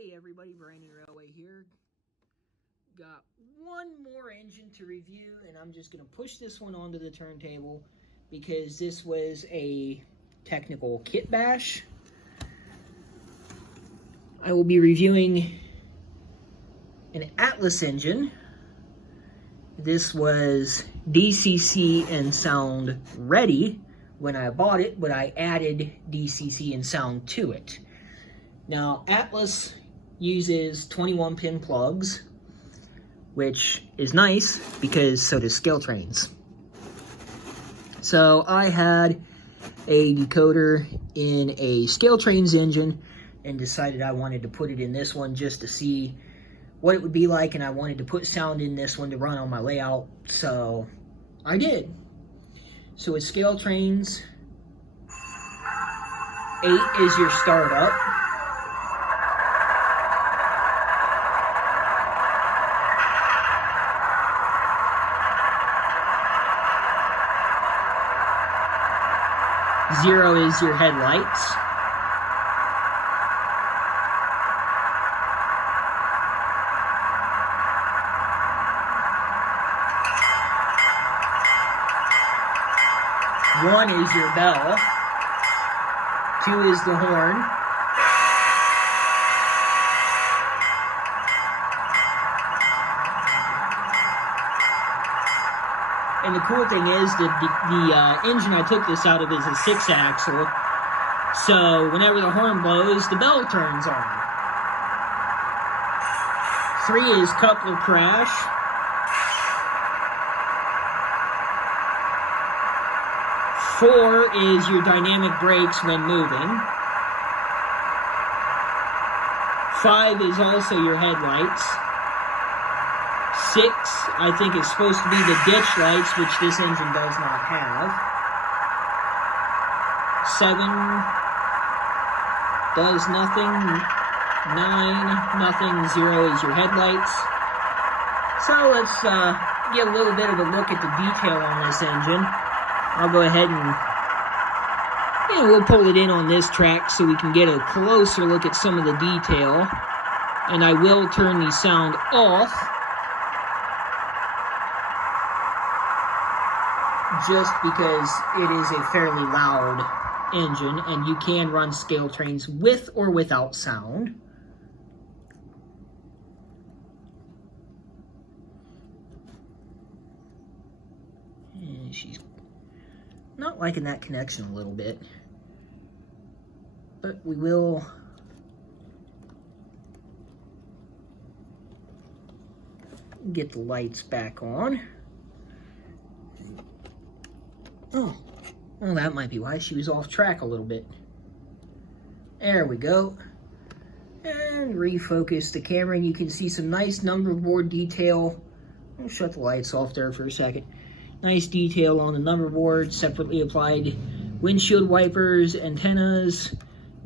Hey everybody, Brandy Railway here. Got one more engine to review, and I'm just going to push this one onto the turntable because this was a technical kit bash. I will be reviewing an Atlas engine. This was DCC and sound ready when I bought it, but I added DCC and sound to it. Now, Atlas uses 21-pin plugs, which is nice because so does scaletrains. So I had a decoder in a scaletrains engine and decided I wanted to put it in this one just to see what it would be like, and I wanted to put sound in this one to run on my layout, so I did. So with scaletrains, 8 is your startup. Zero is your headlights. One is your bell. 2 is the horn. And the cool thing is that the engine I took this out of is a 6-axle. So whenever the horn blows, the bell turns on. 3 is coupler crash. 4 is your dynamic brakes when moving. 5 is also your headlights. 6, I think, is supposed to be the ditch lights, which this engine does not have. 7 does nothing. 9, nothing. 0 is your headlights. So let's get a little bit of a look at the detail on this engine. I'll go ahead and we'll pull it in on this track so we can get a closer look at some of the detail. And I will turn the sound off, just because it is a fairly loud engine, and you can run scaletrains with or without sound. And she's not liking that connection a little bit, but we will get the lights back on. Oh, well, that might be why she was off track a little bit. There we go. And refocus the camera, and you can see some nice number board detail. I'll shut the lights off there for a second. Nice detail on the number board, separately applied windshield wipers, antennas,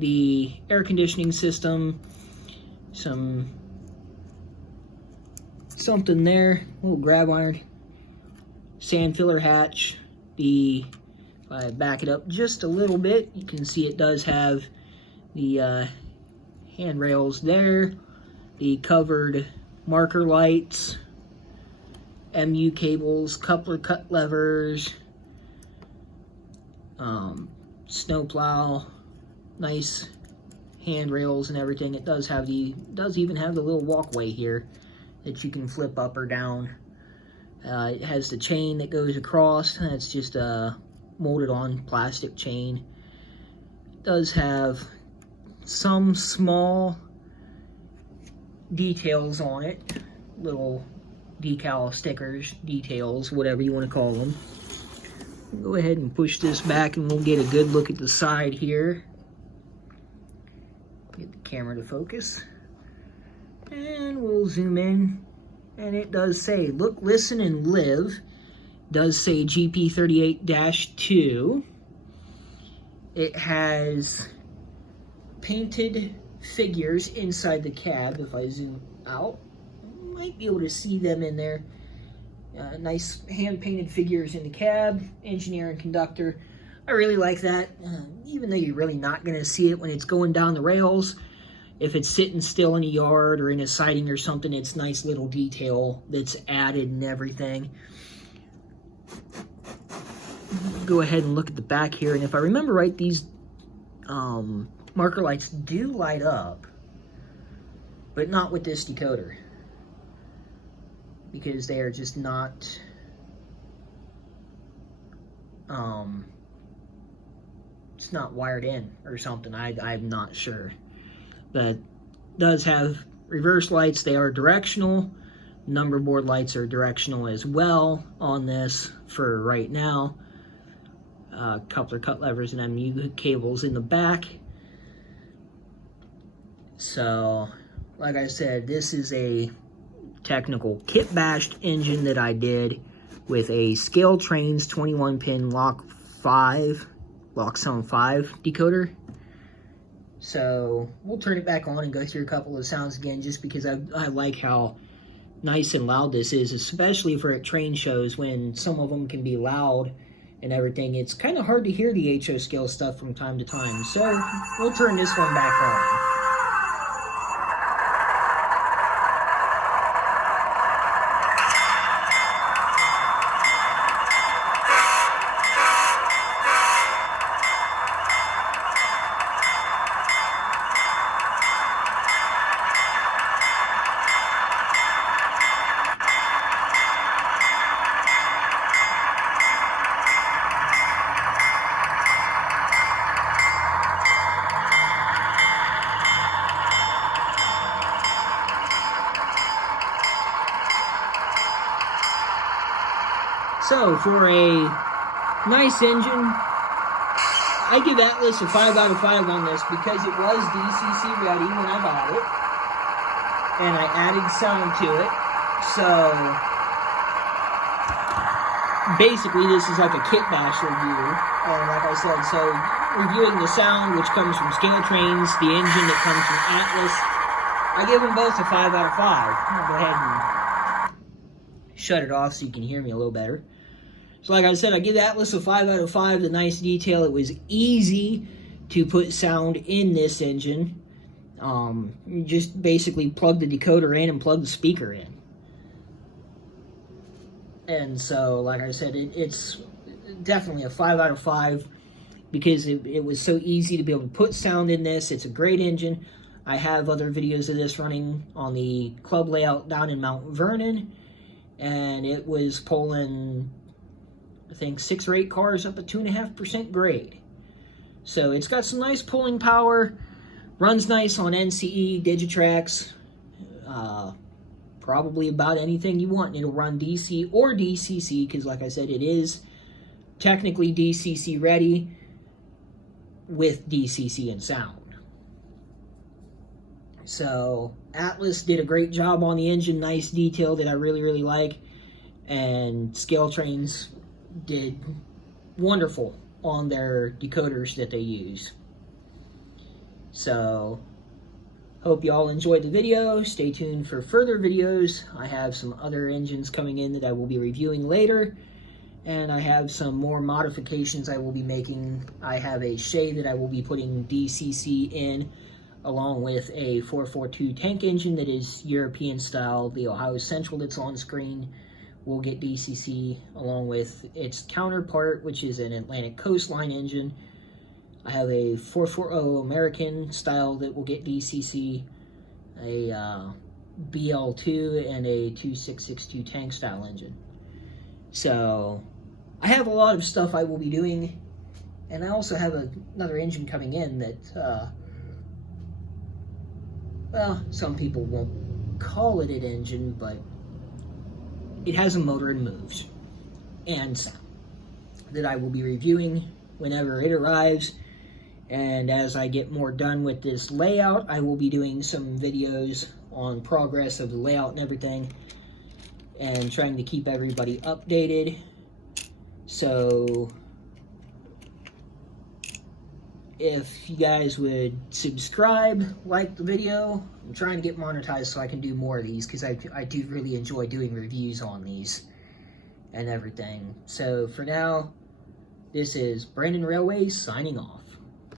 the air conditioning system, something there, a little grab iron, sand filler hatch. If I back it up just a little bit, you can see it does have the handrails there, the covered marker lights, MU cables, coupler cut levers, snowplow, nice handrails and everything. It does even have the little walkway here that you can flip up or down. It has the chain that goes across. That's just a molded on plastic chain. It does have some small details on it, little decal stickers, details, whatever you want to call them. Go ahead and push this back and we'll get a good look at the side here. Get the camera to focus. And we'll zoom in. And it does say, look, listen, and live. It does say GP38-2. It has painted figures inside the cab. If I zoom out, you might be able to see them in there. Nice hand-painted figures in the cab, engineer and conductor. I really like that, even though you're really not going to see it when it's going down the rails. if it's sitting still in a yard or in a siding or something, it's nice little detail that's added and everything. Go ahead and look at the back here, and if I remember right, these marker lights do light up, but not with this decoder, because they are just not it's not wired in or something. I'm not sure. But it does have reverse lights. They are directional. Number board lights are directional as well on this for right now. Coupler cut levers and MU cables in the back. So, like I said, this is a technical Kitbashed engine that I did with a scaletrains 21-pin lock 5 decoder. So we'll turn it back on and go through a couple of sounds again, just because I like how nice and loud this is, especially for at train shows when some of them can be loud and everything. It's kind of hard to hear the HO scale stuff from time to time. So we'll turn this one back on. So, for a nice engine, I give Atlas a 5 out of 5 on this because it was DCC ready when I bought it, and I added sound to it. So, basically, this is like a Kitbashed review, and like I said, so reviewing the sound, which comes from scaletrains, the engine that comes from Atlas, I give them both a 5 out of 5. I'll go ahead and shut it off so you can hear me a little better. So like I said, I give Atlas a 5 out of 5. The nice detail, it was easy to put sound in this engine. You just basically plug the decoder in and plug the speaker in. And so, like I said, it's definitely a 5 out of 5 because it was so easy to be able to put sound in this. It's a great engine. I have other videos of this running on the club layout down in Mount Vernon, and it was pulling, I think, 6 or 8 cars up a 2.5% grade. So it's got some nice pulling power, runs nice on NCE, Digitrax, probably about anything you want. It'll run DC or DCC, because like I said, it is technically DCC ready with DCC and sound. So Atlas did a great job on the engine, nice detail that I really like, and scaletrains did wonderful on their decoders that they use. So hope you all enjoyed the video. Stay tuned for further videos. I have some other engines coming in that I will be reviewing later, and I have some more modifications I will be making. I have a shade that I will be putting DCC in, along with a 442 tank engine that is European style. The Ohio Central that's on screen will get DCC, along with its counterpart, which is an Atlantic Coastline engine. I have a 440 American style that will get DCC, a BL2, and a 2662 tank style engine. So I have a lot of stuff I will be doing, and I also have another engine coming in that, well, some people won't call it an engine, but it has a motor and moves and sound that I will be reviewing whenever it arrives. And as I get more done with this layout, I will be doing some videos on progress of the layout and everything, and trying to keep everybody updated. So if you guys would subscribe, like the video. I'm trying to get monetized so I can do more of these, because I do really enjoy doing reviews on these and everything. So for now, this is Brandon Railways signing off.